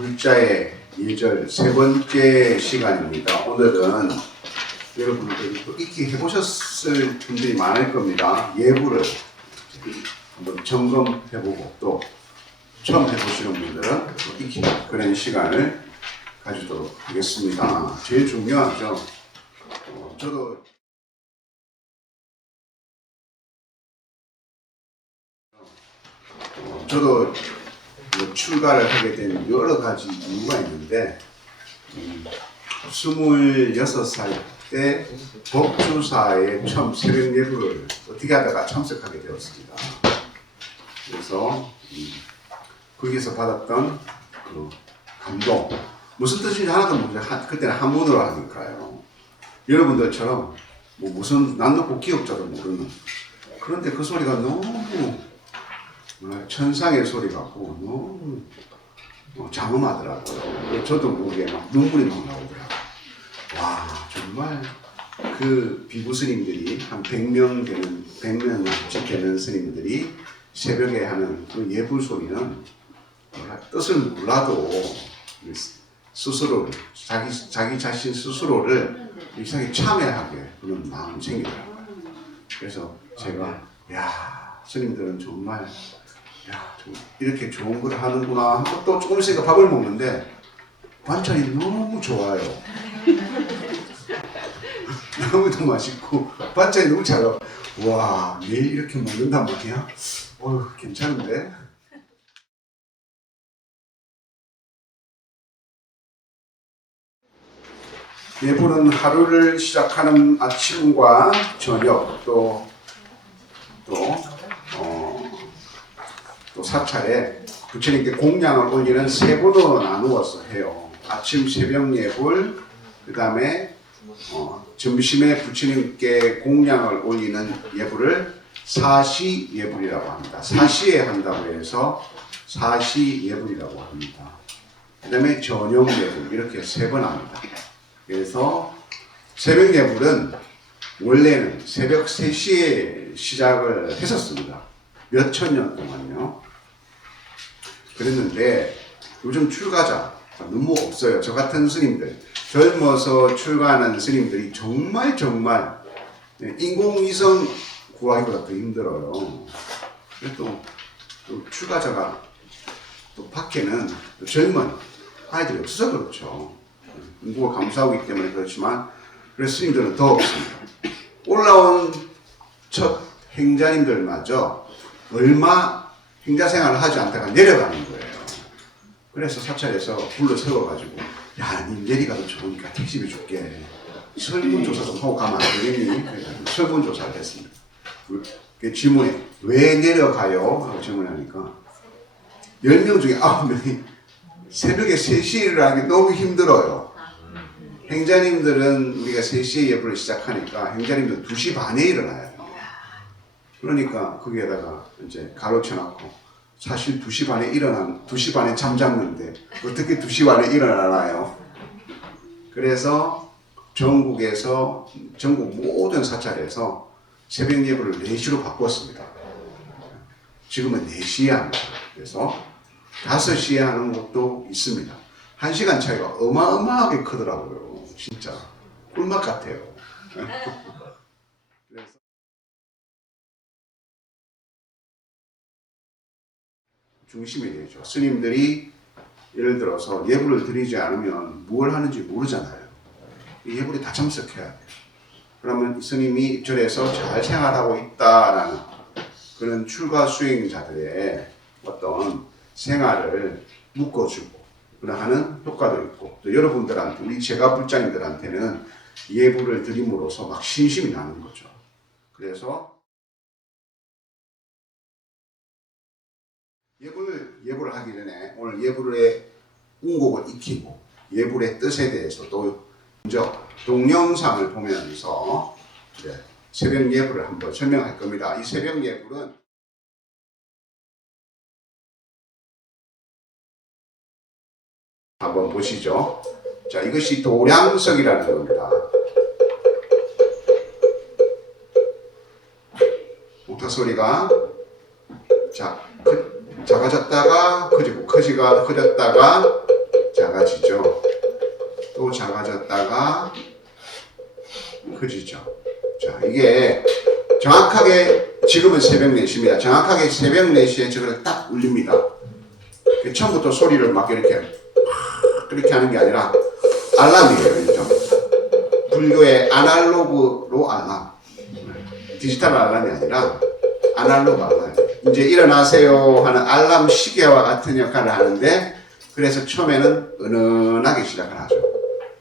불자의 예절 세 번째 시간입니다. 오늘은 여러분들이 또 익히 해보셨을 분들이 많을 겁니다. 예부를 한번 점검해보고 또 처음 해보시는 분들은 또 익히 그런 시간을 가지도록 하겠습니다. 제일 중요하죠. 저도 출가를 하게 된 여러 가지 이유가 있는데 26살 때 법주사에 처음 새벽 예불을 어떻게 하다가 참석하게 되었습니다. 그래서 거기서 받았던 그 감동, 무슨 뜻인지 하나도 모르죠. 그때는 한문으로 하니까요. 여러분들처럼 뭐 무슨 난 놓고 기억자도 모르는, 그런데 그 소리가 너무 천상의 소리 같고 너무 장엄하더라고요. 저도 모르게 막 눈물이 막 나오더라고요. 와, 정말 그 비구 스님들이 한 100명 넘게 되는 스님들이 새벽에 하는 그 예불 소리는 뜻을 몰라도 스스로를 자기 자신 스스로를 이상하게 참여하게 그런 마음이 생기더라고요. 그래서 제가 스님들은 정말 이렇게 좋은 걸 하는구나 하고 또 조금 있으니까 밥을 먹는데 반찬이 너무 좋아요. 너무도 맛있고 반찬이 너무 잘 나와. 와, 매일 이렇게 먹는단 말이야? 괜찮은데? 예불은 하루를 시작하는 아침과 저녁 또 사찰에 부처님께 공양을 올리는 세 번으로 나누어서 해요. 아침 새벽 예불, 그 다음에 점심에 부처님께 공양을 올리는 예불을 사시 예불이라고 합니다. 사시에 한다고 해서 사시 예불이라고 합니다. 그 다음에 저녁 예불, 이렇게 세 번 합니다. 그래서 새벽 예불은 원래는 새벽 3시에 시작을 했었습니다. 몇천 년 동안요. 그랬는데 요즘 출가자 너무 없어요. 저 같은 스님들, 젊어서 출가하는 스님들이 정말 인공위성 구하기보다 더 힘들어요. 또 출가자가 또 밖에는 또 젊은 아이들이 없어서 그렇죠. 인구가 감소하기 때문에 그렇지만 그래서 스님들은 더 없습니다. 올라온 첫 행자님들마저 얼마 행자 생활을 하지 않다가 내려가는 거예요. 그래서 사찰에서 불러 세워가지고, 야, 니 내리가도 좋으니까 택시비 줄게. 설문조사 좀 하고 가면 안 되겠니? 설문조사를 했습니다. 그 질문에 왜 내려가요? 하고 질문하니까 10명 중에 9명이 새벽에 3시에 일어나기 너무 힘들어요. 행자님들은 우리가 3시에 예불을 시작하니까 행자님들은 2시 반에 일어나요. 그러니까 거기에다가 이제 가로쳐놓고, 사실 2시 반에 잠잤는데 어떻게 2시 반에 일어나나요? 그래서 전국 모든 사찰에서 새벽 예불을 4시로 바꿨습니다. 지금은 4시에 합니다. 그래서 5시에 하는 곳도 있습니다. 1시간 차이가 어마어마하게 크더라고요. 진짜 꿀맛 같아요. 그래서 중심이 되죠. 스님들이 예를 들어서 예불을 드리지 않으면 뭘 하는지 모르잖아요. 이 예불에 다 참석해야 돼요. 그러면 이 스님이 절에서 잘 생활하고 있다라는 그런 출가 수행자들의 어떤 생활을 묶어주고 하는 효과도 있고, 또 여러분들한테, 우리 제가 불자님들한테는 예불을 드림으로써 막 신심이 나는 거죠. 그래서 예불을 하기 전에 오늘 예불의 운곡을 익히고 예불의 뜻에 대해서 또 먼저 동영상을 보면서 새벽 예불을 한번 설명할 겁니다. 이 새벽 예불은 한번 보시죠. 자, 이것이 도량석이라는 겁니다. 목타 소리가 작아졌다가 커지고 커졌다가 작아지죠. 또 작아졌다가 커지죠. 자, 이게 정확하게 지금은 새벽 4시입니다. 정확하게 새벽 4시에 저걸 딱 울립니다. 처음부터 소리를 막 이렇게 그렇게 하는 게 아니라 알람이에요. 그죠? 불교의 아날로그로 알람. 디지털 알람이 아니라 아날로그 알람. 이제 일어나세요 하는 알람 시계와 같은 역할을 하는데, 그래서 처음에는 은은하게 시작을 하죠.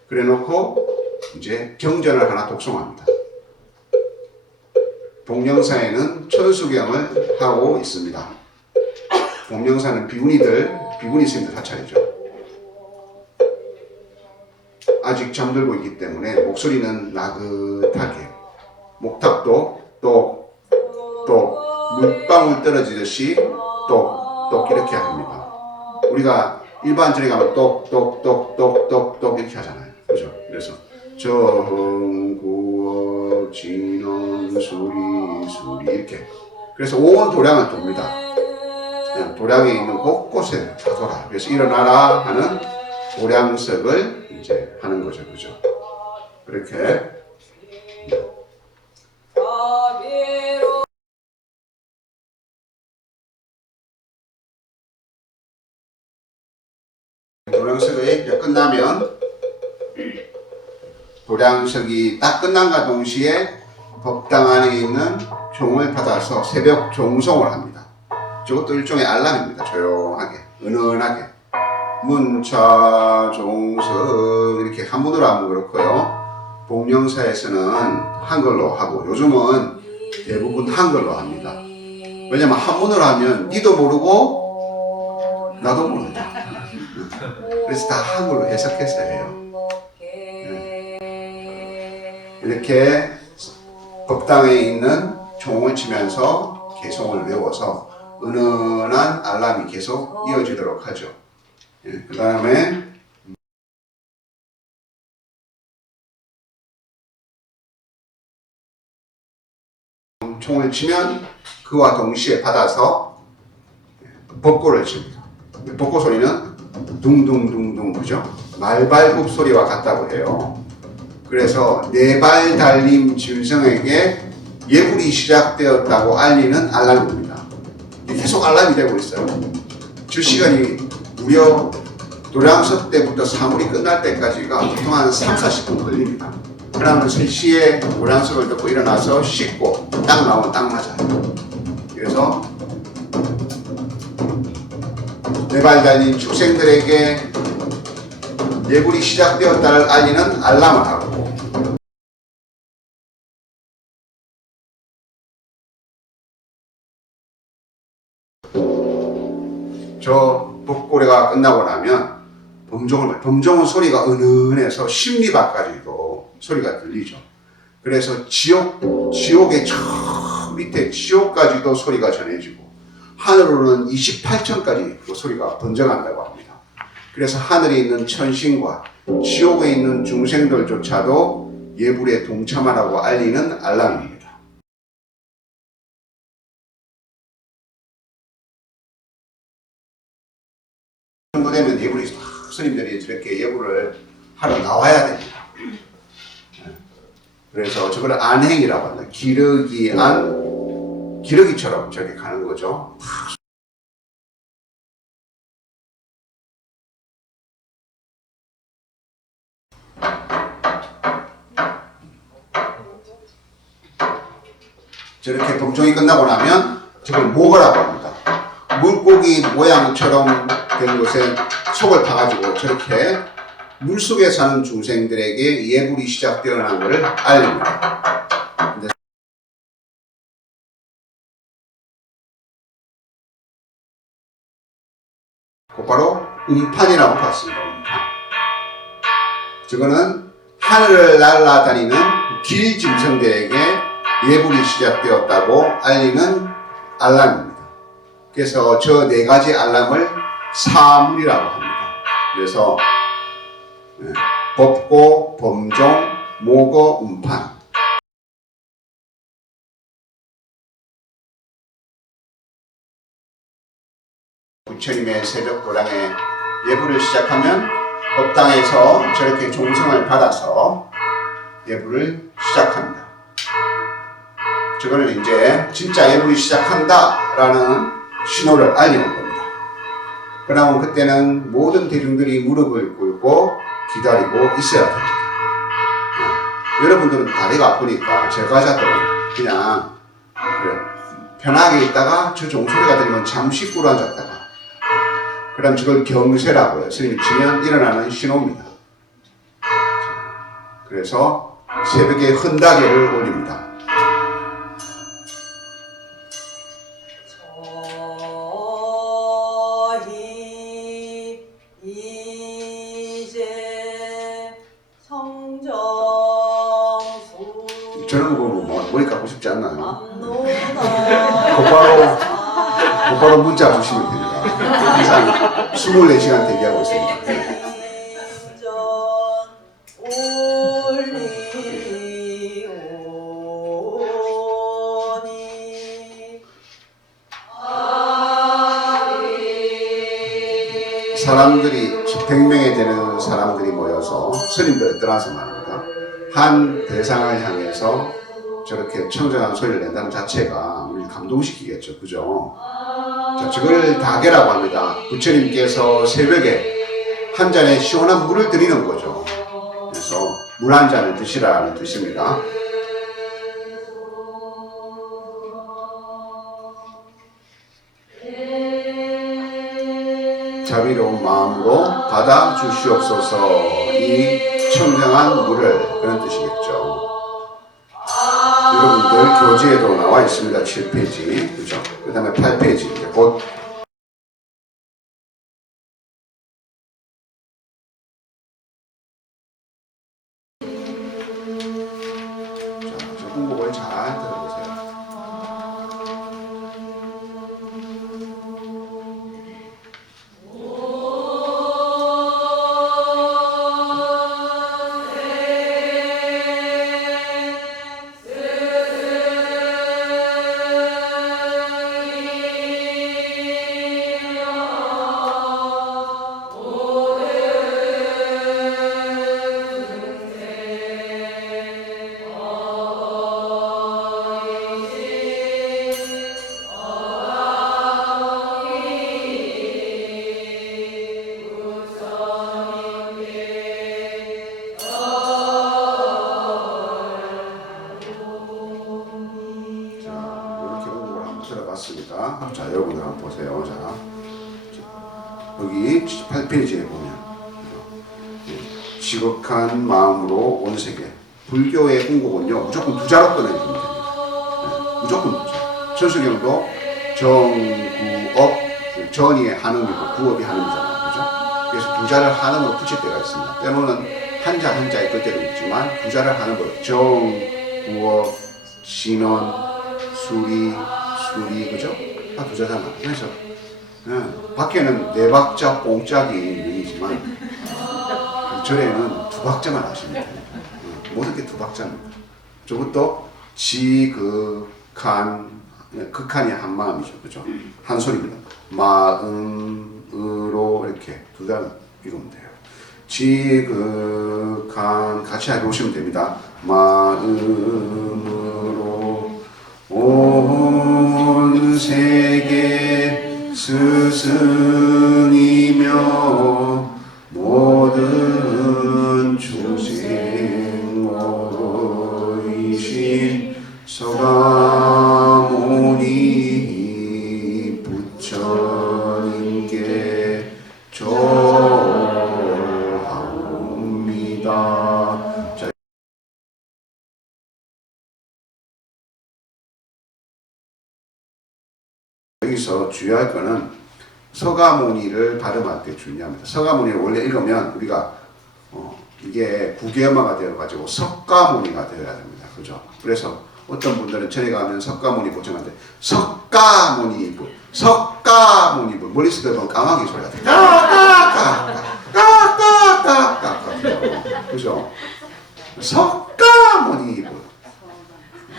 그래 놓고 이제 경전을 하나 독송합니다. 복령사에는 천수경을 하고 있습니다. 복령사는 비구니 스님들 사찰이죠. 아직 잠들고 있기 때문에 목소리는 나긋하게, 목탁도 똑 물방울 떨어지듯이 똑 이렇게 합니다. 우리가 일반 절에 가면 똑 이렇게 하잖아요. 그죠? 그래서 정구억 진원 수리 이렇게. 그래서 온 도량을 돕니다. 도량에 있는 곳곳에 다 돌아. 그래서 일어나라 하는 도량석을 이제 하는 거죠. 그죠? 그렇게. 도량석이 끝나면, 도량석이 딱 끝난과 동시에 법당 안에 있는 종을 받아서 새벽 종송을 합니다. 저것도 일종의 알람입니다. 조용하게, 은은하게. 문차, 종석 이렇게 한문으로 하면 그렇고요. 복령사에서는 한글로 하고, 요즘은 대부분 한글로 합니다. 왜냐면 한문으로 하면 니도 모르고 나도 모른다. 그래서 다 한글로 해석해서 해요. 이렇게 법당에 있는 종을 치면서 개성을 외워서 은은한 알람이 계속 이어지도록 하죠. 그 다음에 총을 치면 그와 동시에 받아서 벚꽃을 칩니다. 벚꽃 소리는 둥둥둥둥, 그죠? 말발굽 소리와 같다고 해요. 그래서 네 발 달림 짐승에게 예불이 시작되었다고 알리는 알람입니다. 계속 알람이 되고 있어요. 저 시간이 무려 도량석 때부터 사물이 끝날 때까지가 보통 한 3-40분 걸립니다. 그러면 3시에 도량석을 듣고 일어나서 씻고 딱 나오면 딱 맞아요. 그래서 네 발 달린 축생들에게 예불이 시작되었다를 알리는 알람을 하고, 저 벚고래가 끝나고 나면 범종은 소리가 은은해서 십리밖까지도 소리가 들리죠. 그래서 지옥의 저 밑에 지옥까지도 소리가 전해지고, 하늘로는 28천까지 그 소리가 번져간다고 합니다. 그래서 하늘에 있는 천신과 지옥에 있는 중생들조차도 예불에 동참하라고 알리는 알람입니다. 정도 되면 예불이 스님들이 저렇게 예불을 하러 나와야 됩니다. 그래서 저걸 안행이라고 합니다. 기러기처럼 저렇게 가는 거죠. 저렇게 범종이 끝나고 나면 저걸 모거라고 합니다. 물고기 모양처럼 된 곳에 속을 파가지고 저렇게 물속에 사는 중생들에게 예불이 시작되어나는 것을 알립니다. 곧바로 음판이라고 봤습니다. 음판. 저거는 하늘을 날아다니는 길 짐승들에게 예불이 시작되었다고 알리는 알람입니다. 그래서 저 네 가지 알람을 사물이라고 합니다. 그래서 법고, 범종, 모거, 음판. 부처님의 새벽 도량에 예불을 시작하면 법당에서 저렇게 종성을 받아서 예불을 시작합니다. 저거는 이제 진짜 예불이 시작한다라는 신호를 알리는 겁니다. 그러면 그때는 모든 대중들이 무릎을 꿇고 기다리고 있어야 됩니다. 여러분들은 다리가 아프니까 제과자들은 그냥 편하게 있다가 저 종소리가 들리면 잠시 꿇어앉았다가 그럼 저걸 경세라고 해요. 스님이 치면 일어나는 신호입니다. 그래서 새벽에 헌다개를 올립니다. 저런 거 보면 머리 깎고 싶지 않나요? 곧바로 문자 주시면 됩니다. 항상 24시간 대기하고 있습니다. 사람들이 100명에 되는 사람들이 모여서 스님들을 떠나서 말입니다. 한 대상을 향해서 저렇게 청정한 소리를 낸다는 자체가 우리를 감동시키겠죠. 그죠? 자, 저걸 다개라고 합니다. 부처님께서 새벽에 한 잔의 시원한 물을 드리는 거죠. 그래서 물 한 잔을 드시라는 뜻입니다. 자비로운 마음으로 받아 주시옵소서. 이 청정한 물을, 그런 뜻이겠죠. 여러분들 교재에도 나와 있습니다. 7페이지, 그죠? 그 다음에 8페이지, 이제 곧 자, 저 공복을 잘 들어보세요. 들어봤습니다. 자, 여러분들 한번 보세요. 자, 여기 8페이지에 보면 지극한 마음으로 온 세계. 불교의 공곡은요 무조건 두자로 꺼내주면 됩니다. 네, 무조건 두자. 천수경도 정구업, 전이 한음이고 구업이 한음이잖아요. 그죠? 그래서 두자를 한음으로 붙일 때가 있습니다. 때로는 한자 한자에 그때도 있지만 두자를 한음으로 정구업, 신원, 수리, 그죠? 다 두자잖아. 그래서 밖에는 네 박자 뽕짝이 유행이지만 절에는 두 박자만 하시면 됩니다. 모든 게 두 박자입니다. 저것도 지극한, 극한이 한 마음이죠. 그죠? 한 소리입니다. 마음으로 이렇게 두 자를 이루면 돼요. 지극한 같이 해보시면 됩니다. 마음으로 온 세계 스승이며 모든 중생모이신 서가모니 부처님께 절하옵니다. 자, 여기서 주의할 거는 서가모니를 발음할 때 중요합니다. 서가모니를 원래 읽으면 우리가 이게 구개엄마가 되어가지고 석가모니가 되어야 됩니다. 그죠? 그래서 어떤 분들은 전에 가면 석가모니 보청하는데 석가모니불 머릿속에 보면 까마귀 소리가 들려요. 까까까까까까까까 그죠? 석가모니불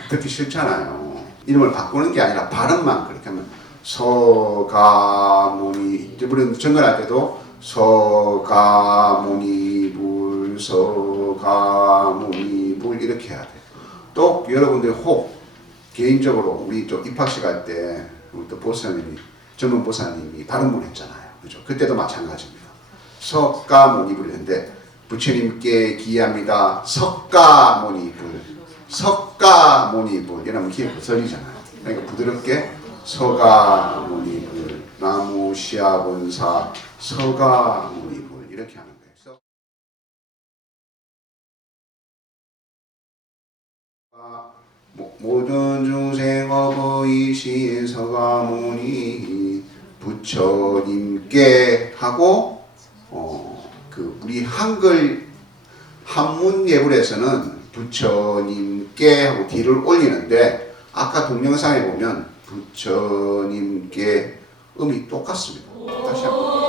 듣기 싫잖아요. 이름을 바꾸는 게 아니라 발음만 그렇게 하면 서가모니, 우리는 정근할 때도 서가모니불 서가모니불 이렇게 해야 돼. 또 여러분들 혹 개인적으로 우리 또 입학식 할 때 우리 또 보사님이 전문 보사님이 발음문 했잖아요. 그죠? 그때도 마찬가지입니다. 석가모니불 했는데 부처님께 기합니다. 석가모니불 석가모니불 이러면 귀에 거슬리잖아요. 그러니까 부드럽게 서가모니불 나무 시아본사 서가모니불 이렇게 하는 거예요. 모든 중생 어버이신 서가모니 부처님께 하고 그 우리 한글 한문 예불에서는 부처님께 하고 뒤를 올리는데 아까 동영상에 보면 부처님께 음이 똑같습니다. 다시 한번.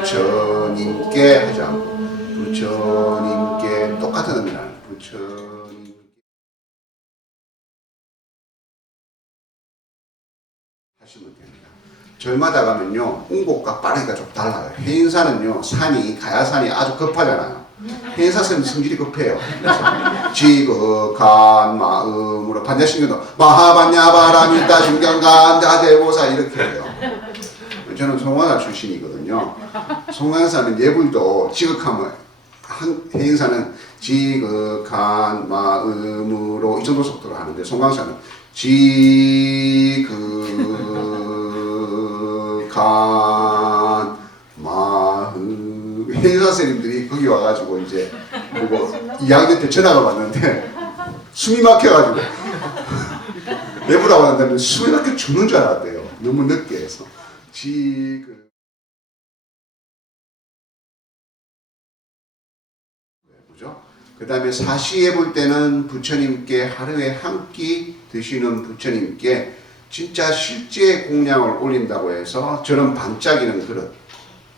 부처님께 하지 않고 부처님께 똑같은 의미라는 부처님 하시면 됩니다. 절마다 가면요 운곡과 빠르기가 좀 달라요. 해인사는요 산이 가야산이 아주 급하잖아요. 해인사는 성질이 급해요. 지극한 마음으로 반야신경도 마하반야바라밀다 신경감자재보사 이렇게 해요. 저는 송화사 출신이거든요. 송화사는 예불도 지극하면 해인사는 지극한 마음으로 이 정도 속도로 하는데 송광사는 지극한 마음. 해인사 선생님들이 거기 와가지고 이제 그리고 2학년 때 전화가 왔는데 숨이 막혀가지고 예불하고 난 다음에 숨이 막혀 죽는 줄 알았대요. 너무 늦게 해서. 그죠? 그 다음에 사시에 볼 때는 부처님께 하루에 한 끼 드시는 부처님께 진짜 실제 공양을 올린다고 해서 저런 반짝이는 그릇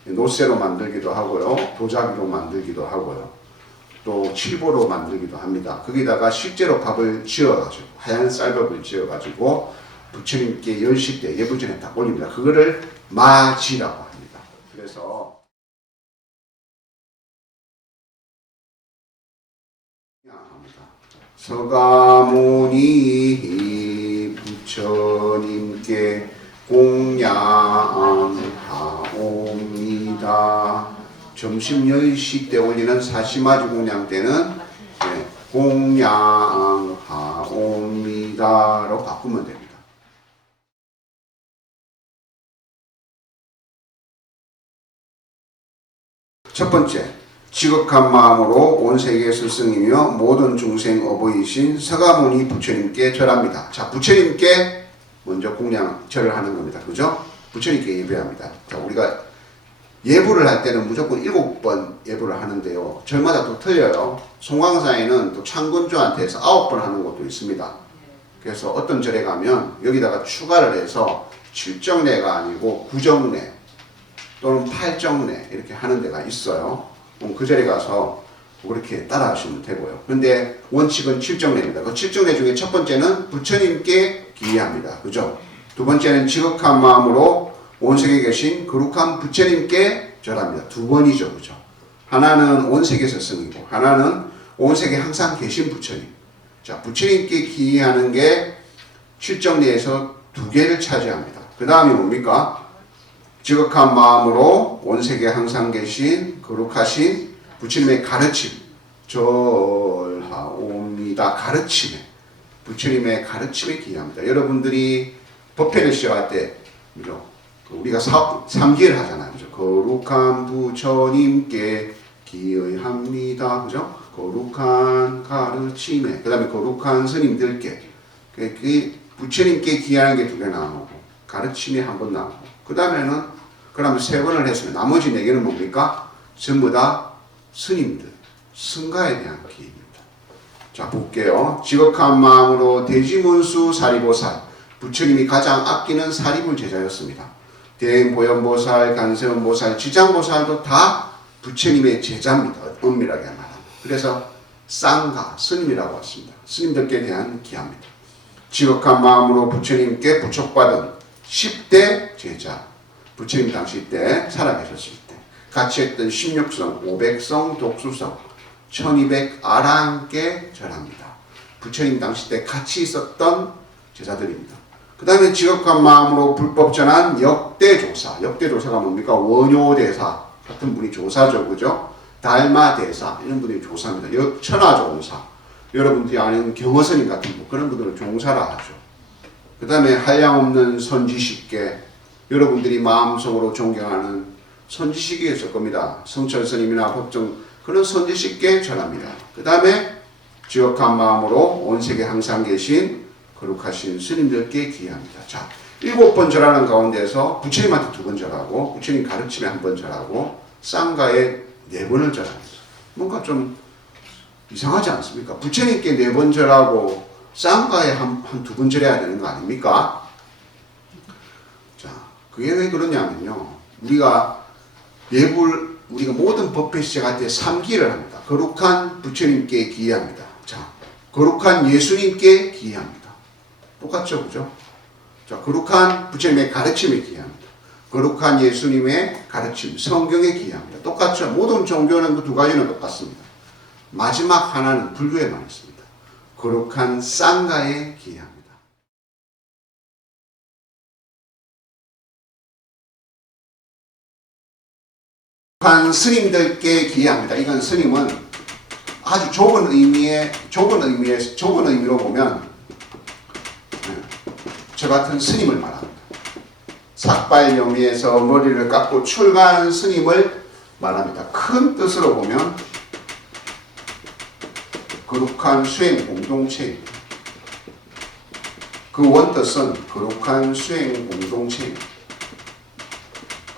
노쇠로 만들기도 하고요, 도자기로 만들기도 하고요, 또 칠보로 만들기도 합니다. 거기다가 실제로 밥을 지어가지고 하얀 쌀밥을 지어가지고 부처님께 10시 때 예불전에 딱 올립니다. 그거를 마지라고 합니다. 그래서 서가모니 부처님께 공양하옵니다. 점심 10시 때 올리는 사시마지 공양 때는 공양하옵니다로 바꾸면 됩니다. 첫 번째, 지극한 마음으로 온 세계 스승이며 모든 중생 어버이신 서가모니 부처님께 절합니다. 자, 부처님께 먼저 공양 절을 하는 겁니다. 그죠? 부처님께 예배합니다. 자, 우리가 예불을 할 때는 무조건 7번 예불을 하는데요. 절마다 또 틀려요. 송광사에는 또 창건조한테서 9번 하는 것도 있습니다. 그래서 어떤 절에 가면 여기다가 추가를 해서 7정례가 아니고 9정례 또는 8정례 이렇게 하는 데가 있어요. 그 자리에 가서 그렇게 따라 하시면 되고요. 근데 원칙은 7정례입니다. 그 7정례 중에 첫 번째는 부처님께 기의합니다. 그죠? 두 번째는 지극한 마음으로 온 세계에 계신 거룩한 부처님께 절합니다. 두 번이죠. 그죠? 하나는 온 세계 스승이고 하나는 온 세계에 항상 계신 부처님. 자, 부처님께 기의하는 게 7정례에서 2개를 차지합니다. 그 다음이 뭡니까? 지극한 마음으로 온 세계에 항상 계신 거룩하신 부처님의 가르침 절하옵니다. 가르침에 부처님의 가르침에 기여합니다. 여러분들이 법회를 시작할 때 그죠? 우리가 3기를 하잖아요. 그죠? 거룩한 부처님께 기여합니다. 그죠? 거룩한 가르침에 그 다음에 거룩한 스님들께 그 부처님께 기하는 게 2개 나오고 가르침이 1번 나오고 그 다음에는 그러면 3번을 했으면 나머지 4개는 뭡니까? 전부 다 스님들, 승가에 대한 기입니다. 자 볼게요. 지극한 마음으로 대지문수 사리보살 부처님이 가장 아끼는 사리불 제자였습니다. 대행보현보살, 간세음보살, 지장보살도 다 부처님의 제자입니다. 엄밀하게 말하면. 그래서 쌍가, 스님이라고 했습니다. 스님들께 대한 기합니다. 지극한 마음으로 부처님께 부촉받은 10대 제자, 부처님 당시 때 살아계셨을 때 같이 했던 16성, 500성, 독수성, 1200 아라한께 절합니다. 부처님 당시 때 같이 있었던 제자들입니다. 그 다음에 지극한 마음으로 불법 전한 역대조사, 역대조사가 뭡니까? 원효대사 같은 분이 조사죠, 그죠? 달마대사 이런 분이 조사입니다. 천하종사, 여러분들이 아는 경허스님 같은 분, 그런 분들은 종사라 하죠. 그 다음에 한량없는 선지식계, 여러분들이 마음속으로 존경하는 선지식이 있을 겁니다. 성철스님이나 법정 그런 선지식계 전합니다. 그 다음에 지극한 마음으로 온 세계 항상 계신 거룩하신 스님들께 기합니다. 자, 7번 절하는 가운데서 부처님한테 2번 절하고 부처님 가르침에 1번 절하고 쌍가에 4번을 절합니다. 뭔가 좀 이상하지 않습니까? 부처님께 4번 절하고 쌍가에 한 2번 절해야 되는 거 아닙니까? 자, 그게 왜 그러냐면요. 우리가 모든 법회 시작할 때 3기를 합니다. 거룩한 부처님께 기합니다. 자, 거룩한 예수님께 기합니다. 똑같죠, 그죠? 자, 거룩한 부처님의 가르침에 기합니다. 거룩한 예수님의 가르침, 성경에 기합니다. 똑같죠? 모든 종교는 그 2가지는 똑같습니다. 마지막 하나는 불교에만 있습니다. 거룩한 쌍가에 기합니다. 거룩한 스님들께 기합니다. 이건 스님은 아주 좁은 의미로 보면 저 같은 스님을 말합니다. 삭발염이에서 머리를 깎고 출가한 스님을 말합니다. 큰 뜻으로 보면 거룩한 수행 공동체입니다. 그 원뜻은 거룩한 수행 공동체입니다.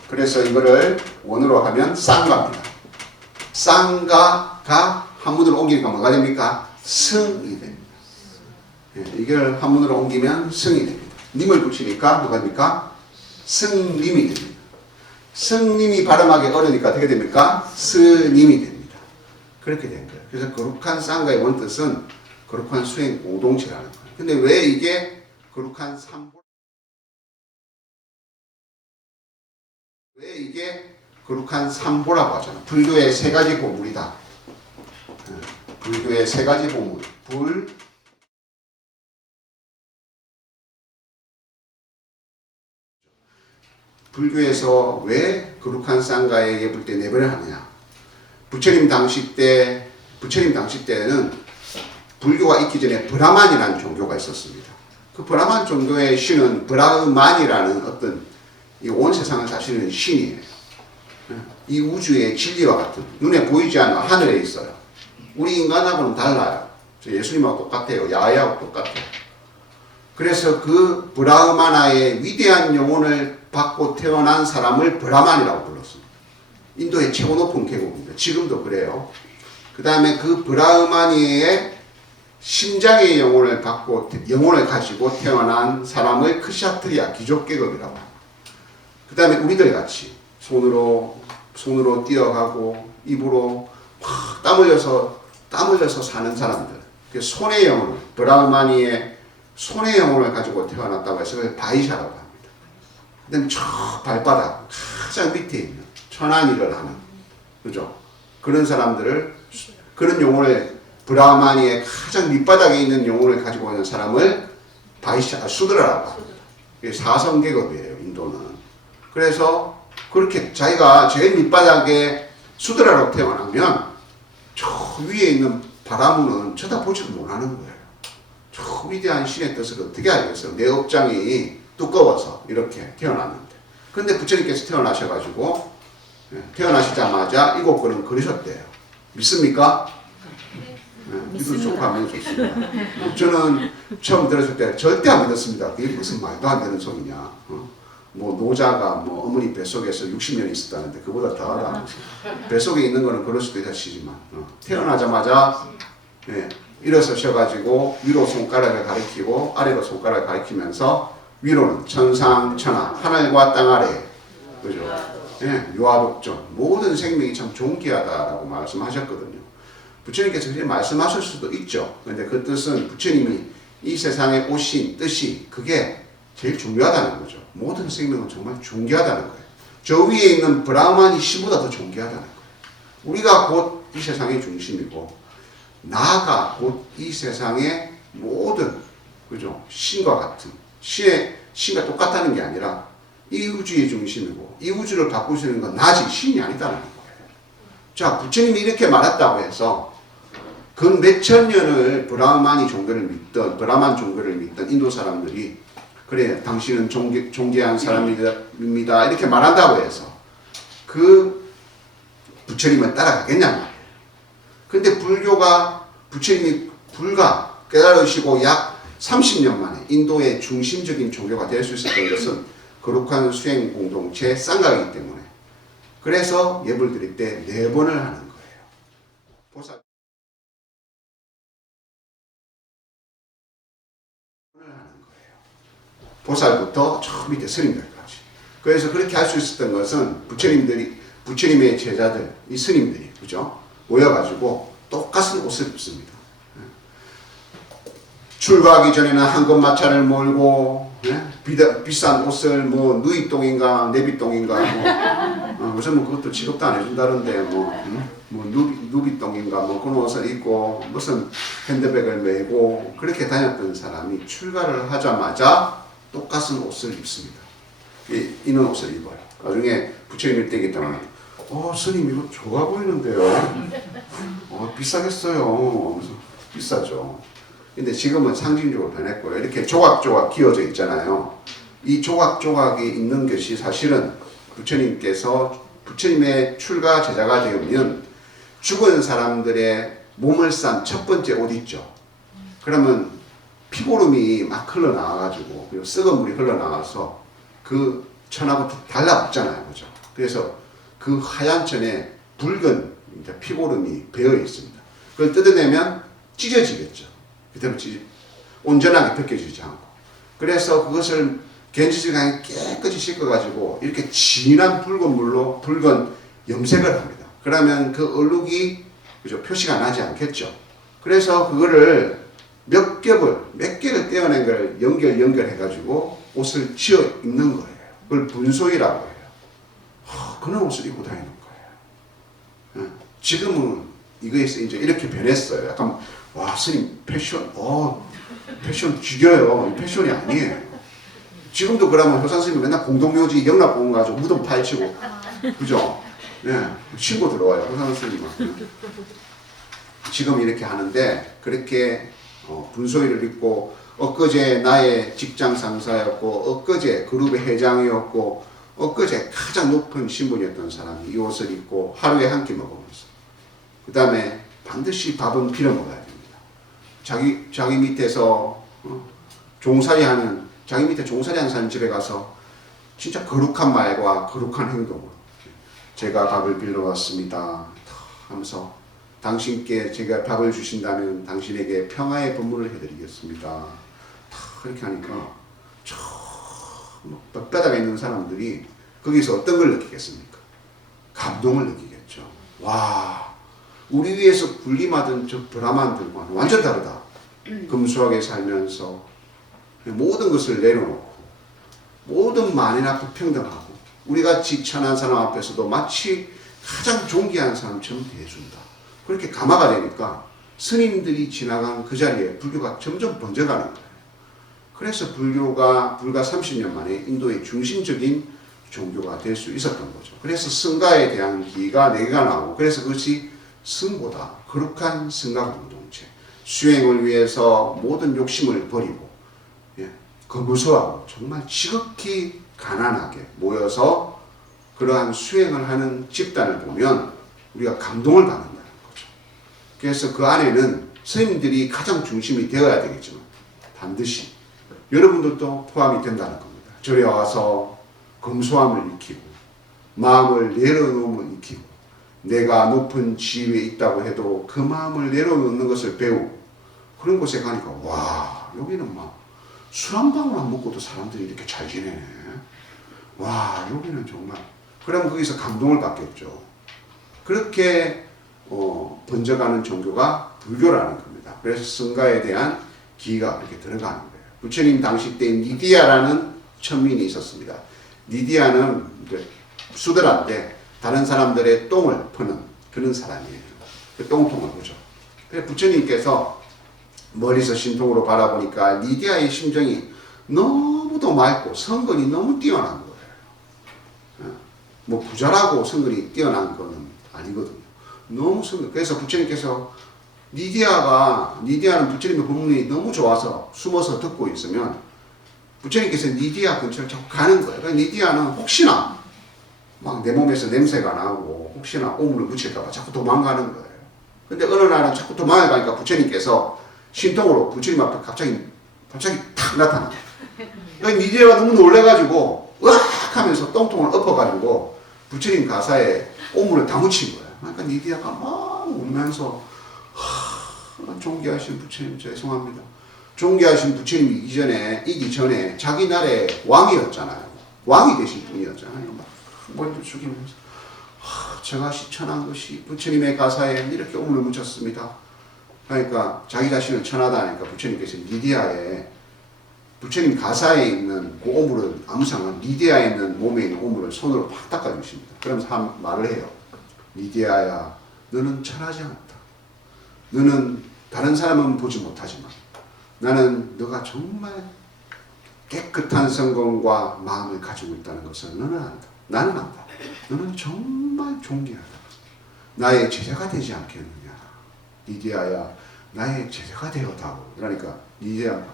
그래서 이거를 원어로 하면 쌍가입니다. 쌍가가 한문으로 옮기니까 뭐가 됩니까? 승이 됩니다. 이걸 한문으로 옮기면 승이 됩니다. 님을 붙이니까 뭐가 됩니까? 승님이 됩니다. 승님이 발음하기 어려우니까 어떻게 됩니까? 스님이 됩니다. 그렇게 된 거예요. 그래서 거룩한 쌍가의 원뜻은 거룩한 수행 공동체라는 거예요. 근데 왜 이게 거룩한 삼보? 왜 이게 거룩한 삼보라고 하잖아. 불교의 3가지 보물이다. 불교의 3가지 보물. 불교에서 왜 거룩한 쌍가에 예불 때 4번을 하느냐. 부처님 당시 때는 불교가 있기 전에 브라만이라는 종교가 있었습니다. 그 브라만 종교의 신은 브라흐만이라는 어떤 이 온 세상을 다스리는 신이에요. 이 우주의 진리와 같은 눈에 보이지 않는 하늘에 있어요. 우리 인간하고는 달라요. 저 예수님하고 똑같아요. 야훼하고 똑같아요. 그래서 그 브라흐마나의 위대한 영혼을 받고 태어난 사람을 브라만이라고 불렀습니다. 인도의 최고 높은 계곡입니다. 지금도 그래요. 그 다음에 그 브라흐마니의 심장의 영혼을 가지고 태어난 사람을 크샤트리아 귀족계급이라고 합니다. 그 다음에 우리들 같이 손으로 뛰어가고 입으로 막 땀 흘려서 사는 사람들. 그 손의 영혼, 브라흐마니의 손의 영혼을 가지고 태어났다고 해서 그걸 바이샤라고 합니다. 그 다음에 저 발바닥 가장 밑에 있는 천한 일을 하는, 그죠? 그런 사람들을, 그런 영혼을, 브라흐마니의 가장 밑바닥에 있는 영혼을 가지고 있는 사람을 수드라라고 합니다. 이게 사성계급이에요, 인도는. 그래서 그렇게 자기가 제일 밑바닥에 수드라로 태어나면 저 위에 있는 바라문은 쳐다보지도 못하는 거예요. 저 위대한 신의 뜻을 어떻게 알겠어요? 내 업장이 두꺼워서 이렇게 태어났는데. 그런데 부처님께서 태어나시자마자 7번은 걸으셨대요. 믿습니까? 믿음 좋고 하면 좋습니다. 저는 처음 들었을 때 절대 안 믿었습니다. 그게 무슨 말도 안 되는 소리냐. 뭐 노자가 뭐 어머니 뱃속에서 60년 있었다는데 그보다 더하다. 뱃속에 있는 거는 그럴 수도 있다 치지만 태어나자마자 일어서셔가지고 위로 손가락을 가리키고 아래로 손가락을 가리키면서 위로는 천상 천하 하늘과 땅 아래 그죠? 유아독존 모든 생명이 참 존귀하다라고 말씀하셨거든요. 부처님께서 그렇게 말씀하실 수도 있죠. 그런데 그 뜻은 부처님이 이 세상에 오신 뜻이 그게 제일 중요하다는 거죠. 모든 생명은 정말 존귀하다는 거예요. 저 위에 있는 브라흐만이 신보다 더 존귀하다는 거예요. 우리가 곧 이 세상의 중심이고 나가 곧 이 세상의 모든 그죠 신과 같은 신과 똑같다는 게 아니라 이 우주의 중심이고 이 우주를 바꾸시는 건 나지 신이 아니다는 거예요. 자, 부처님이 이렇게 말했다고 해서 그 몇천 년을 브라흐만 종교를 믿던 인도 사람들이 그래 당신은 존귀한 사람입니다 이렇게 말한다고 해서 그 부처님을 따라가겠냐 말이에요. 근데 불교가 부처님이 불과 깨달으시고 약 30년 만에 인도의 중심적인 종교가 될 수 있었던 것은 거룩한 수행 공동체 쌍가이기 때문에 그래서 예불 드릴 때 4번을 하는 거예요. 보살 보살부터 저 밑에 스님들까지. 그래서 그렇게 할 수 있었던 것은 부처님의 제자들, 이 스님들이, 그죠? 모여가지고 똑같은 옷을 입습니다. 출가하기 전에는 한금마차를 몰고, 비싼 옷을 뭐, 누이똥인가, 내비똥인가, 무슨 뭐 그것도 취급도 안 해준다는데, 누비똥인가, 뭐 그런 옷을 입고, 무슨 핸드백을 메고, 그렇게 다녔던 사람이 출가를 하자마자 똑같은 옷을 입습니다. 이런 옷을 입어요. 나중에 부처님일 때기 때문에 스님 이거 좋아 보이는데요. 비싸겠어요. 비싸죠. 근데 지금은 상징적으로 변했고요. 이렇게 조각조각 기어져 있잖아요. 이 조각조각이 있는 것이 사실은 부처님의 출가 제자가 되면 죽은 사람들의 몸을 싼 첫 번째 옷 있죠. 그러면 피고름이 막 흘러나와가지고 그리고 썩은 물이 흘러나와서 그 천하부터 달라붙잖아요. 그죠? 그래서 그 하얀 천에 붉은 피고름이 배어 있습니다. 그걸 뜯어내면 찢어지겠죠. 그대로 온전하게 벗겨지지 않고. 그래서 그것을 겐지질강에 깨끗이 씻어가지고 이렇게 진한 붉은 물로 붉은 염색을 합니다. 그러면 그 얼룩이 그죠? 표시가 나지 않겠죠. 그래서 그거를 몇 개를 떼어낸 걸 연결해가지고 옷을 지어 입는 거예요. 그걸 분소이라고 해요. 그런 옷을 입고 다니는 거예요. 지금은 이거에서 이제 이렇게 변했어요. 약간, 와, 스님, 패션 죽여요. 패션이 아니에요. 지금도 그러면 효산 스님이 맨날 공동묘지 영락공원 가지고 무덤 파헤치고, 그죠? 신고 들어와요. 효산 스님은. 지금 이렇게 하는데, 그렇게 분소이를 입고 엊그제 나의 직장 상사였고 엊그제 그룹의 회장이었고 엊그제 가장 높은 신분이었던 사람이 이 옷을 입고 하루에 한 끼 먹으면서 그 다음에 반드시 밥은 빌어 먹어야 됩니다. 자기 밑에서 자기 밑에 종살이 하는 사람 집에 가서 진짜 거룩한 말과 거룩한 행동으로 제가 밥을 빌러 왔습니다 하면서 당신께 제가 밥을 주신다면 당신에게 평화의 법문을 해드리겠습니다. 그렇게 하니까 저 뼈다가 있는 사람들이 거기서 어떤 걸 느끼겠습니까? 감동을 느끼겠죠. 와, 우리 위에서 군림하던 저 브라만들과는 완전 다르다. 금수하게 살면서 모든 것을 내려놓고 모든 만인과 불평등하고 우리같이 천한 사람 앞에서도 마치 가장 존귀한 사람처럼 대해준다. 그렇게 감화가 되니까 스님들이 지나간 그 자리에 불교가 점점 번져가는 거예요. 그래서 불교가 불과 30년 만에 인도의 중심적인 종교가 될 수 있었던 거죠. 그래서 승가에 대한 기가 4개가 나오고 그래서 그것이 승보다 거룩한 승가 공동체, 수행을 위해서 모든 욕심을 버리고 거부서하고 정말 지극히 가난하게 모여서 그러한 수행을 하는 집단을 보면 우리가 감동을 받는다는 거죠. 그래서 그 안에는 스님들이 가장 중심이 되어야 되겠지만 반드시 여러분들도 포함이 된다는 겁니다. 절에 와서 검소함을 익히고 마음을 내려놓음을 익히고 내가 높은 지위에 있다고 해도 그 마음을 내려놓는 것을 배우고 그런 곳에 가니까 와 여기는 막 술 한 방울 안 먹고도 사람들이 이렇게 잘 지내네. 와 여기는 정말 그럼 거기서 감동을 받겠죠. 그렇게 번져가는 종교가 불교라는 겁니다. 그래서 성가에 대한 기가 그렇게 들어가는 거예요. 부처님 당시 때 니디아라는 천민이 있었습니다. 니디아는 수더라인데 다른 사람들의 똥을 퍼는 그런 사람이에요. 그 똥통을 보죠. 그래서 부처님께서 멀리서 신통으로 바라보니까 니디아의 심정이 너무도 맑고 성건이 너무 뛰어난 거예요. 뭐 부자라고 성건이 뛰어난 거는 아니거든요. 너무 성건. 그래서 부처님께서 니디아는 부처님의 법문이 너무 좋아서 숨어서 듣고 있으면 부처님께서 니디아 근처를 자꾸 가는 거예요. 그러니까 니디아는 혹시나 막 내 몸에서 냄새가 나고 혹시나 오물을 묻힐까봐 자꾸 도망가는 거예요. 근데 어느 날은 자꾸 도망가니까 부처님께서 신통으로 부처님 앞에 갑자기 탁 나타나. 그러니까 니디아가 너무 놀래가지고 으악 하면서 똥통을 엎어가지고 부처님 가사에 오물을 다 묻힌 거예요. 그러니까 니디아가 막 울면서 존귀하신 부처님 죄송합니다. 존귀하신 부처님이 이기 전에 자기 나라의 왕이었잖아요. 왕이 되신 분이었잖아요. 막 머리를 숙이면서 제가 시천한 것이 부처님의 가사에 이렇게 오물을 묻혔습니다. 그러니까 자기 자신을 천하다 하니까 부처님께서 니디아에 부처님 가사에 있는 그 오물을 아무상은 니디아에 있는 몸에 있는 오물을 손으로 팍 닦아주십니다. 그러면서 말을 해요. 니디아야 너는 천하지 않다. 너는 다른 사람은 보지 못하지만 나는 너가 정말 깨끗한 성공과 마음을 가지고 있다는 것을 너는 안다. 나는 안다. 너는 정말 존귀하다. 나의 제자가 되지 않겠느냐. 니디아야 나의 제자가 되어다오. 그러니까 니디아가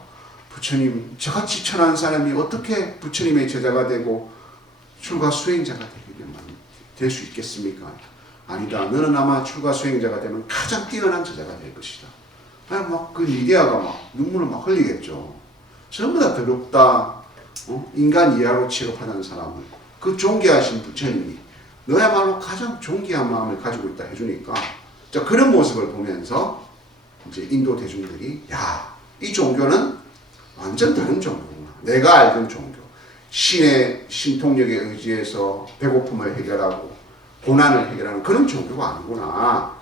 부처님 저같이 천한 사람이 어떻게 부처님의 제자가 되고 출가 수행자가 될 수 있겠습니까? 아니다. 너는 아마 출가 수행자가 되면 가장 뛰어난 제자가 될 것이다. 그 니디아가 막 눈물을 막 흘리겠죠. 전부 다 더럽다. 인간 이하로 취급하는 사람을 그 존귀하신 부처님이 너야말로 가장 존귀한 마음을 가지고 있다 해주니까 자, 그런 모습을 보면서 이제 인도 대중들이 이 종교는 완전 다른 종교구나. 내가 알던 종교. 신의 신통력에 의지해서 배고픔을 해결하고 고난을 해결하는 그런 종교가 아니구나.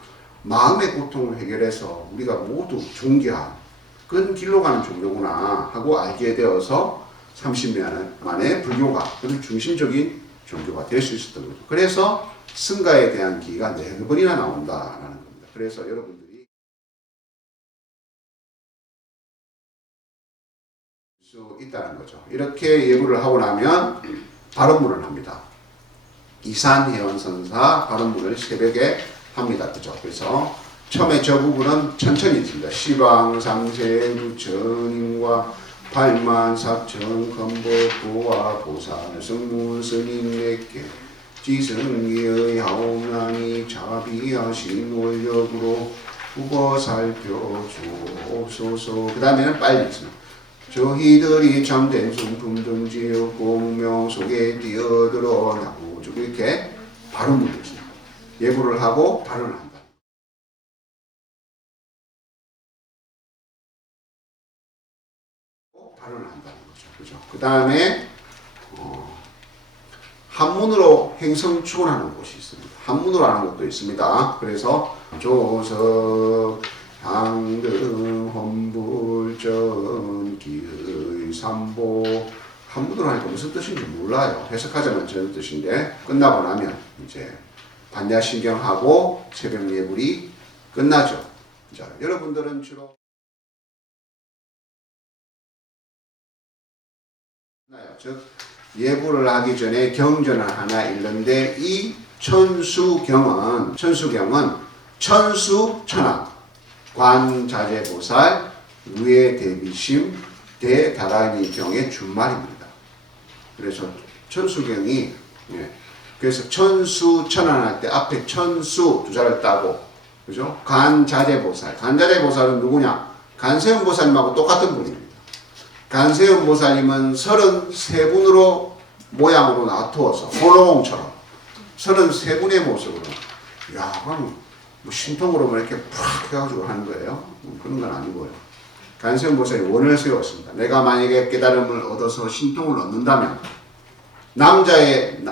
마음의 고통을 해결해서 우리가 모두 존귀한 그런 길로 가는 종교구나 하고 알게 되어서 30년 만에 불교가 그런 중심적인 종교가 될 수 있었던 거죠. 그래서 승가에 대한 기가 4번이나 나온다라는 겁니다. 그래서 여러분들이 수 있다는 거죠. 이렇게 예불을 하고 나면 발언문을 합니다. 이산해원선사 발언문을 새벽에 합니다. 그죠? 그래서 처음에 저 부분은 천천히 있습니다. 시방상세 부처님과 발만사천 건법부와 보살승문 스님에게 지승기의 하옵나니 자비하신 원력으로 후보 살펴주옵소서. 그 다음에는 빨리 있습니다. 저희들이 참된 성품등지의 공명 속에 뛰어들어 나오죠. 이렇게 발언문을 있습니다. 예불을 하고 발언을 한다. 발언을 한다는 거죠. 그죠? 그 다음에 한문으로 행성축원하는 곳이 있습니다. 한문으로 하는 것도 있습니다. 그래서 조석 향등 험불전 기의 삼보 한문으로 하니까 무슨 뜻인지 몰라요. 해석하자면 저런 뜻인데 끝나고 나면 이제 반야신경하고 새벽 예불이 끝나죠. 자, 여러분들은 주로 즉 예불을 하기 전에 경전을 하나 읽는데 이 천수경은 천수천왕 관자재보살 위에 대비심 대다라니 경의 준말입니다. 그래서 천수경이 그래서 천수천왕 할 때 앞에 천수 두 자를 따고 그죠? 간자재보살. 간자재보살은 누구냐? 간세음 보살님하고 똑같은 분입니다. 간세음 보살님은 33분으로 모양으로 나타워서 혼홍처럼 33분의 모습으로 야, 그럼 뭐 신통으로 뭐 이렇게 팍 해가지고 하는 거예요? 그런 건 아니고요. 간세음 보살이 원을 세웠습니다. 내가 만약에 깨달음을 얻어서 신통을 얻는다면 남자를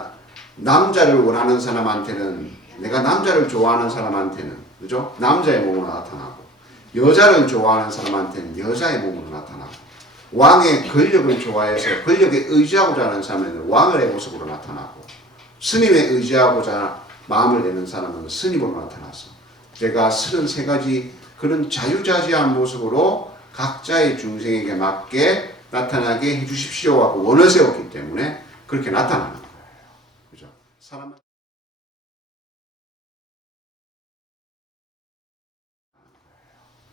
원하는 사람한테는 내가 남자를 좋아하는 사람한테는 그죠? 남자의 몸으로 나타나고 여자를 좋아하는 사람한테는 여자의 몸으로 나타나고 왕의 권력을 좋아해서 권력에 의지하고자 하는 사람에는 왕의 모습으로 나타나고 스님에 의지하고자 마음을 내는 사람은 스님으로 나타나서 제가 33가지 그런 자유자재한 모습으로 각자의 중생에게 맞게 나타나게 해주십시오 하고 원을 세웠기 때문에 그렇게 나타나는 거예요. 그죠? 사람은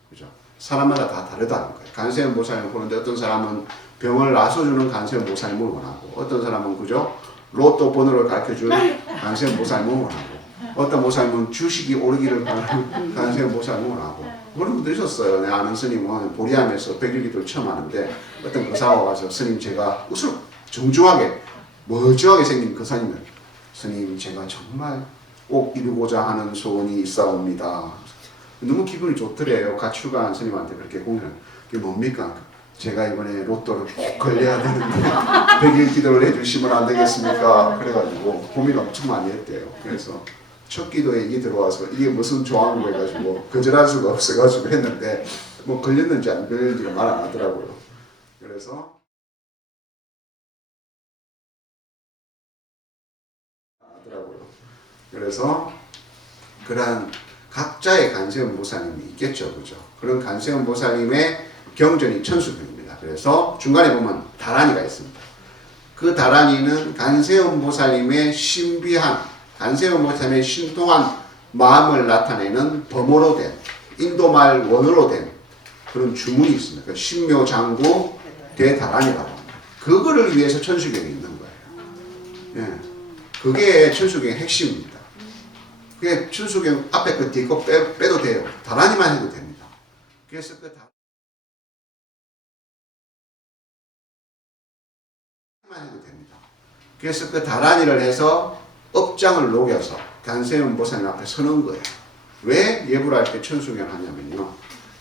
그죠? 사람마다 다 다르다는 거예요. 간세음 보살님을 보는데 어떤 사람은 병을 나서주는 간세음 보살님을 원하고 어떤 사람은 그죠? 로또 번호를 가르쳐주는 간세음 보살님을 원하고 어떤 보살님은 주식이 오르기를 바라는 간세음 보살님을 원하고 그런 분도 있었어요. 내 아는 스님은 보리암에서 백일기도를 처음 하는데 어떤 거사가 와서 스님 제가 웃을 정중하게 멀쩡하게 생긴 거사님은 스님 제가 정말 꼭 이루고자 하는 소원이 있사옵니다. 너무 기분이 좋더래요. 가출간 스님한테 그렇게 공연. 그게 뭡니까? 제가 이번에 로또를 꼭 걸려야 되는데 100일 기도를 해주시면 안 되겠습니까? 그래가지고 고민 엄청 많이 했대요. 그래서 첫 기도에 이게 들어와서 이게 무슨 조항으로 해가지고 거절할 수가 없어가지고 했는데 뭐 걸렸는지 안 걸렸는지가 말 안 하더라고요. 그래서 그러한 각자의 간세음 보살님이 있겠죠. 그죠? 그런 간세음 보살님의 경전이 천수경입니다. 그래서 중간에 보면 다란이가 있습니다. 그 다란이는 간세음 보살님의 신비한, 간세음 보살님의 신통한 마음을 나타내는 범어로 된, 인도말 원어로 된 그런 주문이 있습니다. 그 신묘장구 대다란이라고 합니다. 그거를 위해서 천수경이 있는 거예요. 예. 그게 천수경의 핵심입니다. 그게 천수경 앞에 그 뒤에 거 빼도 돼요. 다란이만 해도 됩니다. 그래서 그 다란이만 해도 됩니다. 그래서 그 다란이를 해서 업장을 녹여서 간세음 보살님 앞에 서는 거예요. 왜 예불할 때 천수경 하냐면요.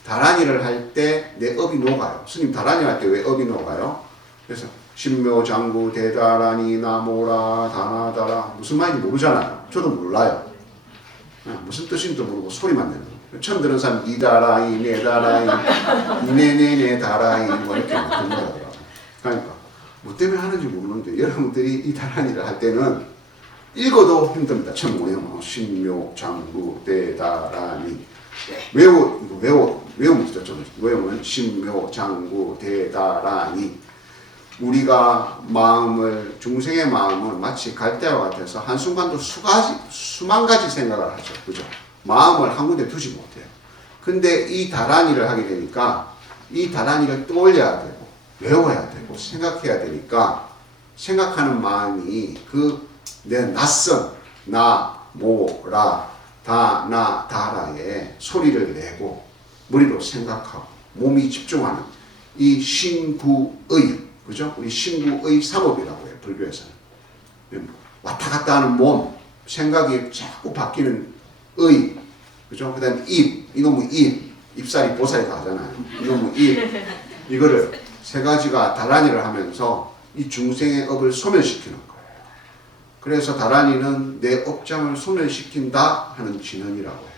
다란이를 할 때 내 업이 녹아요. 스님 다란이 할 때 왜 업이 녹아요? 그래서 신묘장구 대다란이 나모라 다나다라 무슨 말인지 모르잖아요. 저도 몰라요. 무슨 뜻인지도 모르고 소리만 내는 거예요. 처음 들은 사람 이다라이 네다라이 이네네네 다라이 뭐 이렇게 들리더라고요. 그러니까 뭐 때문에 하는지 모르는데 여러분들이 이 다란이를 할 때는 읽어도 힘듭니다. 처음 오네요. 신묘장구 대다란이 외우면 되죠. 외우면 신묘장구 대다란이 우리가 마음을 중생의 마음을 마치 갈대와 같아서 한순간도 수만 가지 생각을 하죠. 그죠? 마음을 한 군데 두지 못해요. 근데 이 다란이를 하게 되니까 이 다란이를 떠올려야 되고 외워야 되고 생각해야 되니까 생각하는 마음이 그 내 낯선 나, 모, 라, 다, 나, 다라에 소리를 내고 머리로 생각하고 몸이 집중하는 이 신구의 그죠? 우리 신구의 삼업이라고 해요. 불교에서는. 왔다 갔다 하는 몸, 생각이 자꾸 바뀌는 의, 그죠? 그 다음에 입, 이놈의 입살이 보살이 다 하잖아요. 이놈의 입, 이거를 세 가지가 다란이를 하면서 이 중생의 업을 소멸시키는 거예요. 그래서 다란이는 내 업장을 소멸시킨다 하는 진언이라고 해요.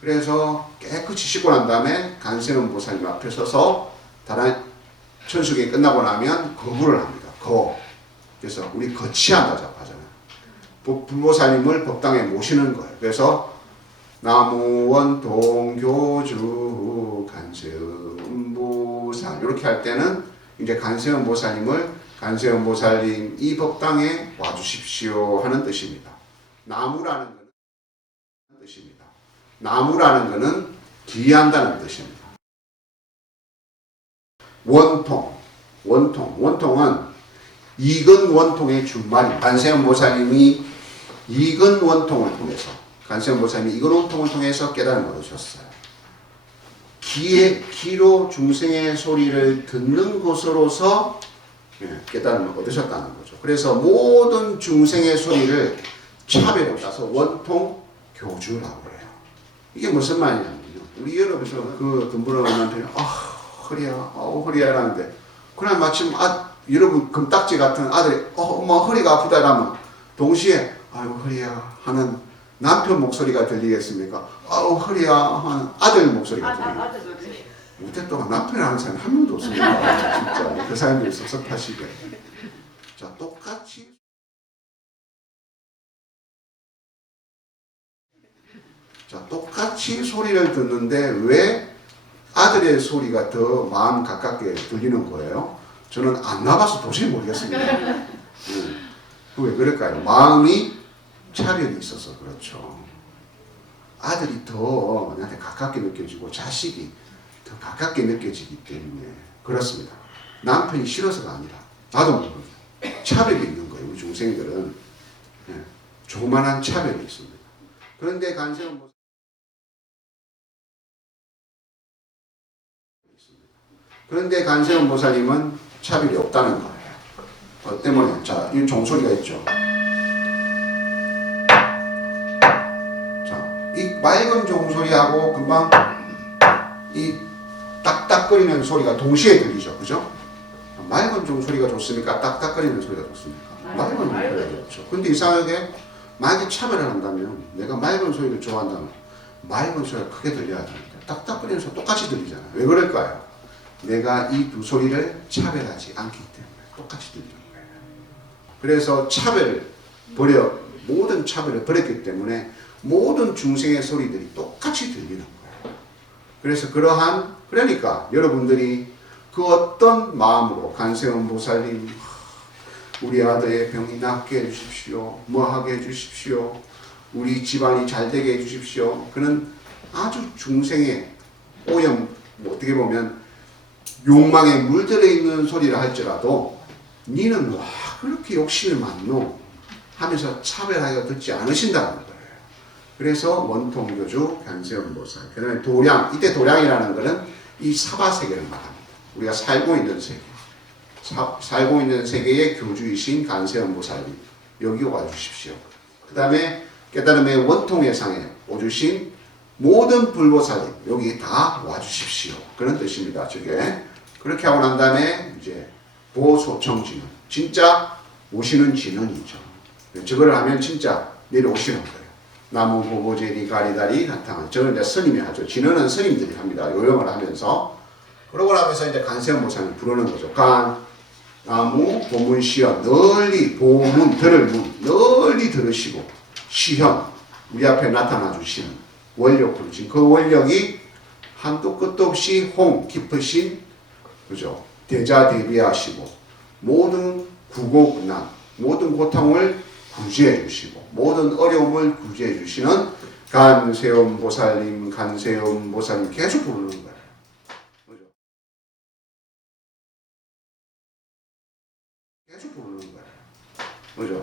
그래서 깨끗이 씻고 난 다음에 간세음 보살님 앞에 서서 천수경이 끝나고 나면 거부를 합니다. 그래서 우리 거치한다고 하잖아요. 불보살님을 법당에 모시는 거예요. 그래서 나무원 동교주 간세음 보살 이렇게 할 때는 이제 간세음 보살님을 간세음 보살님 이 법당에 와주십시오 하는 뜻입니다. 나무라는 것은 뜻입니다. 나무라는 것은 기한다는 뜻입니다. 원통은 이근 원통의 준말이 간세음 보살님이 이근 원통을 통해서 간세음 보살님이 이근 원통을 통해서 깨달음을 얻으셨어요. 귀로 중생의 소리를 듣는 것으로서 깨달음을 얻으셨다는 거죠. 그래서 모든 중생의 소리를 차별을 따서 원통 교주라고 해요. 이게 무슨 말이냐면요. 우리 여러분들 그 덤브러는 남편이 허리야, 허리야 라는데 그날 마침 여러분 금딱지 같은 아들이 엄마 허리가 아프다 라면 동시에 아이고 허리야 하는 남편 목소리가 들리겠습니까? 허리야 하는 아들 목소리가 들리겠습니까? 우리 동안 남편을 하는 사람이 한 명도 없습니다. 진짜 그 사람들이 섭섭하시게. 자, 똑같이 소리를 듣는데 왜 아들의 소리가 더 마음 가깝게 들리는 거예요? 저는 안 나가서 도저히 모르겠습니다. 왜 그럴까요? 마음이 차별이 있어서 그렇죠. 아들이 더 나한테 가깝게 느껴지고 자식이 더 가깝게 느껴지기 때문에 그렇습니다. 남편이 싫어서가 아니라 나도 모르게 차별이 있는 거예요. 우리 중생들은 조그만한 차별이 있습니다. 그런데 간세음 보살님은 차별이 없다는 거예요. 때문에 자, 이 종소리가 있죠. 자, 이 맑은 종소리하고 금방 이 딱딱거리는 소리가 동시에 들리죠. 그죠? 맑은 종소리가 좋습니까? 딱딱거리는 소리가 좋습니까? 맑은 종소리가 좋죠. 근데 이상하게 만약에 차별을 한다면 내가 맑은 소리를 좋아한다면 맑은 소리가 크게 들려야 되는데 딱딱거리는 소리 똑같이 들리잖아요. 왜 그럴까요? 내가 이 두 소리를 차별하지 않기 때문에 똑같이 들리는 거예요. 그래서 모든 차별을 버렸기 때문에 모든 중생의 소리들이 똑같이 들리는 거예요. 그래서 그러니까 여러분들이 그 어떤 마음으로 간세음 보살님 우리 아들의 병이 낫게 해주십시오. 뭐하게 해주십시오. 우리 집안이 잘되게 해주십시오. 그는 아주 중생의 오염, 어떻게 보면 욕망에 물들어 있는 소리를 할지라도 니는 와 그렇게 욕심이 많노 하면서 차별하여 듣지 않으신다는 거예요. 그래서 원통교주 간세음 보살. 그 다음에 도량, 이때 도량이라는 것은 이 사바세계를 말합니다. 우리가 살고 있는 세계. 살고 있는 세계의 교주이신 간세음 보살님 여기 와주십시오. 그 다음에 깨달음의 원통의 상에 오주신 모든 불보살님 여기 다 와주십시오. 그런 뜻입니다. 저게 그렇게 하고 난 다음에 이제 보소청진은 진짜 오시는 진언이죠. 저거를 하면 진짜 내려오시는 거예요. 나무 보고제리 가리다리 나타난 저걸 이제 스님이 하죠. 진언은 스님들이 합니다. 요령을 하면서 그러고 나면서 이제 간세음 보살님 부르는 거죠. 나무 보문시현 널리 보문 문 널리 들으시고 시현 우리 앞에 나타나 주시는 원력 부르신 그 원력이 한도 끝도 없이 깊으신 그죠? 대자대비하시고 모든 구고군난 모든 고통을 구제해 주시고 모든 어려움을 구제해 주시는 간세음 보살님 계속 부르는 거예요. 그죠? 계속 부르는 거예요. 그죠?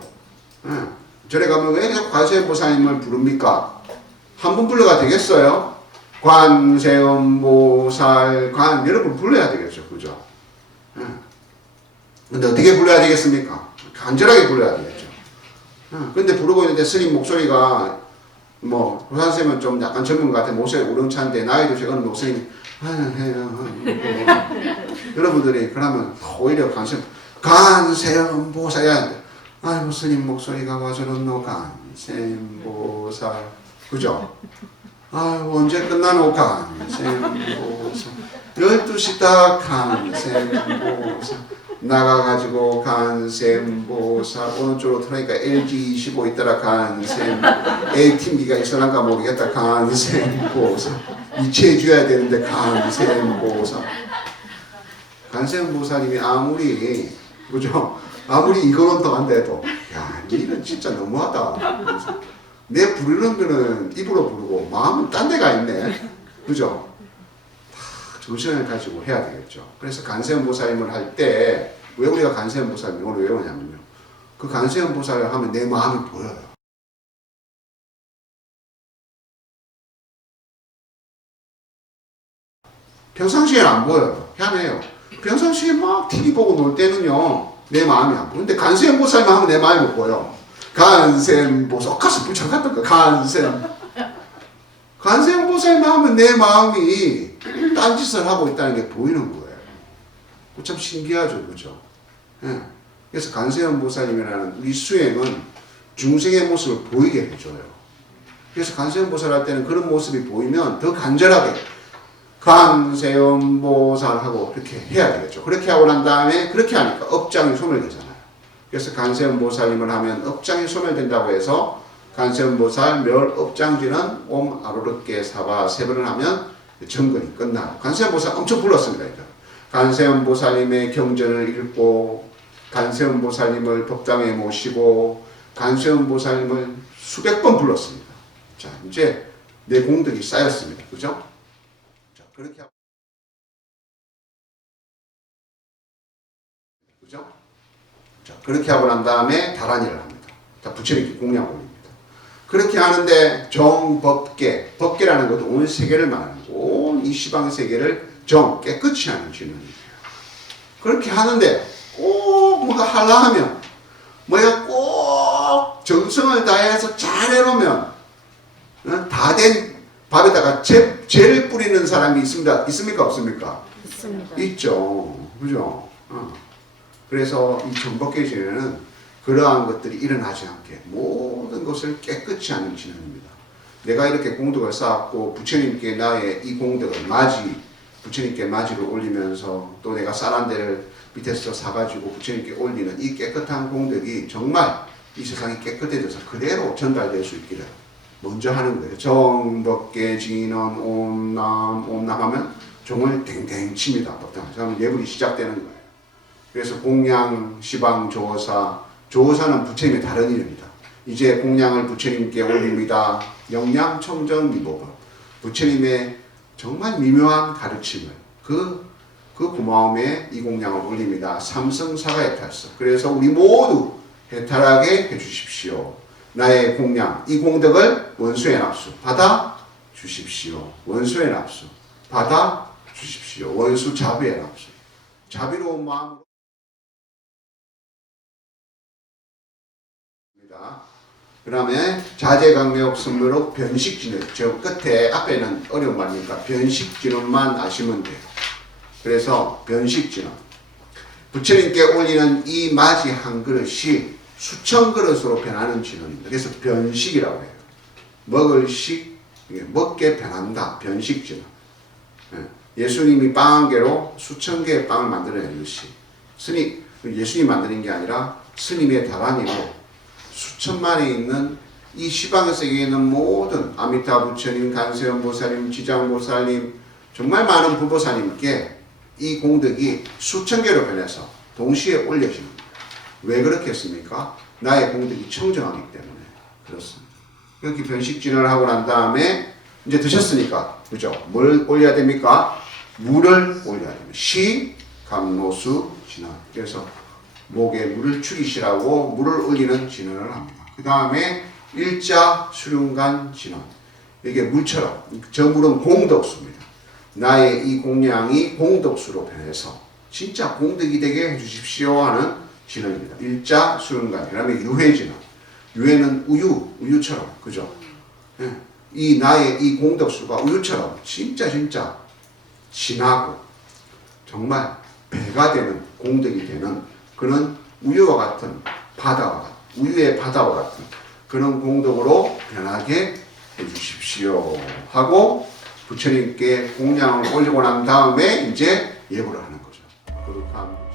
절에 가면 왜 계속 간세음 보살님을 부릅니까? 한 번 불러가 되겠어요? 관세음 보살 여러분 불러야 되겠죠. 그죠? 근데 어떻게 불러야 되겠습니까? 간절하게 불러야 되겠죠. 근데 부르고 있는데 스님 목소리가 호산쌤은 좀 약간 젊은 것 같아. 목소리 우렁찬데 나이도 적은 목소리 여러분들이 그러면 오히려 간세음 보살이야. 아이고 스님 목소리가 와 저렇노 간세음 보살 그죠? 언제 끝나노 간세음보살 12시 딱 간세음보살 나가가지고 간세음보살 오른쪽으로 틀으니까 LG25 있더라 간세음 ATM기가 있어난가 모르겠다 간세음보살 이체해줘야 되는데 간세음보살 간세음보살님이 아무리 그죠? 아무리 이거는 더 한데도 야 니는 진짜 너무하다 내 부르는 거는 입으로 부르고 마음은 딴 데가 있네. 그죠? 다 정신을 가지고 해야 되겠죠. 그래서 간세음 보살님을 할 때 왜 우리가 관세음보살 명호를 외우냐면요. 그 관세음보살을 하면 내 마음이 보여요. 평상시에는 안 보여요. 희한해요. 평상시에 막 TV 보고 놀 때는요, 내 마음이 안 보여. 근데 관세음보살만 하면 내 마음이 못 보여. 관세음보살, 가서 붙여갔던 거, 관세음보살만 하면 내 마음이 딴짓을 하고 있다는 게 보이는 거예요. 참 신기하죠, 그죠? 예. 그래서 관세음보살님이라는 우리 수행은 중생의 모습을 보이게 해줘요. 그래서 관세음보살 할 때는 그런 모습이 보이면 더 간절하게 관세음보살하고 그렇게 해야 되겠죠. 그렇게 하고 난 다음에 그렇게 하니까 업장이 소멸되잖아요. 그래서 관세음보살님을 하면 업장이 소멸된다고 해서 관세음보살 멸업장지는 옴 아루르께 사바 세 번을 하면 정근이 끝나요. 관세음보살 엄청 불렀습니다. 관세음보살님의 경전을 읽고 관세음보살님을 법당에 모시고 관세음보살님을 수백 번 불렀습니다. 자, 이제 내 공덕이 쌓였습니다. 그죠? 자, 그렇게 하고, 그죠? 자, 그렇게 하고 난 다음에 다란이를 합니다. 자, 부처님께 공양 올립니다. 그렇게 하는데 정법계, 법계라는 것도 온 세계를 말하는 온 이 시방 세계를 정, 깨끗이 하는 진원이에요. 그렇게 하는데 꼭 뭐가 하려 하면 뭐가 꼭 정성을 다해서 잘 해놓으면 다 된 밥에다가 죄를 뿌리는 사람이 있습니다. 있습니까? 없습니까? 있습니다. 있죠. 그죠? 그래서 이 정법계 진원은 그러한 것들이 일어나지 않게 모든 것을 깨끗이 하는 진원입니다. 내가 이렇게 공덕을 쌓았고 부처님께 나의 이 공덕을 부처님께 맞이를 올리면서 또 내가 쌀 한 대를 밑에서 사가지고 부처님께 올리는 이 깨끗한 공덕이 정말 이 세상이 깨끗해져서 그대로 전달될 수 있기를 먼저 하는 거예요. 정법계 진원 옴남 옴남 하면 종을 댕댕 칩니다. 그러면 예불이 시작되는 거예요. 그래서 공양, 시방, 조사, 조사는 부처님의 다른 이름입니다. 이제 공양을 부처님께 올립니다. 영양, 청정, 미보법. 부처님의 정말 미묘한 가르침을 그 고마움에 이 공양을 올립니다. 삼성사가 해탈서. 그래서 우리 모두 해탈하게 해주십시오. 나의 공양, 이 공덕을 원수의 납수 받아 주십시오. 원수의 납수 받아 주십시오. 원수 자비의 납수. 자비로운 마음으로 그 다음에 자제강력 선묘록 변식진원. 저 끝에 앞에는 어려운 말이니까 변식진원만 아시면 돼요. 그래서 변식진원. 부처님께 올리는 이 맞이 한 그릇이 수천 그릇으로 변하는 진원입니다. 그래서 변식이라고 해요. 먹을 식, 먹게 변한다. 변식진원. 예수님이 빵 한 개로 수천 개의 빵을 만들어내듯이 예수님이 만드는 게 아니라 스님의 다란이로 수천만에 있는 이 시방 세계에 있는 모든 아미타 부처님, 관세음보살님, 지장보살님, 정말 많은 부보살님께 이 공덕이 수천 개로 변해서 동시에 올려지는 거예요. 왜 그렇겠습니까? 나의 공덕이 청정하기 때문에 그렇습니다. 이렇게 변식진을 하고 난 다음에 이제 드셨으니까, 그죠? 뭘 올려야 됩니까? 물을 올려야 됩니다. 시, 감노수, 진화. 그래서 목에 물을 축이시라고 물을 올리는 진원을 합니다. 그 다음에 일자 수륜관 진원. 이게 물처럼, 저 물은 공덕수입니다. 나의 이 공양이 공덕수로 변해서 진짜 공덕이 되게 해주십시오 하는 진원입니다. 일자 수륜관. 그 다음에 유회 진원. 유회는 우유처럼, 그죠? 이 나의 이 공덕수가 우유처럼 진짜 진하고 정말 배가 되는 공덕이 되는 그런 우유와 같은 우유의 바다와 같은 그런 공덕으로 변하게 해주십시오 하고 부처님께 공양을 올리고 난 다음에 이제 예불을 하는 거죠. 거룩한 거죠.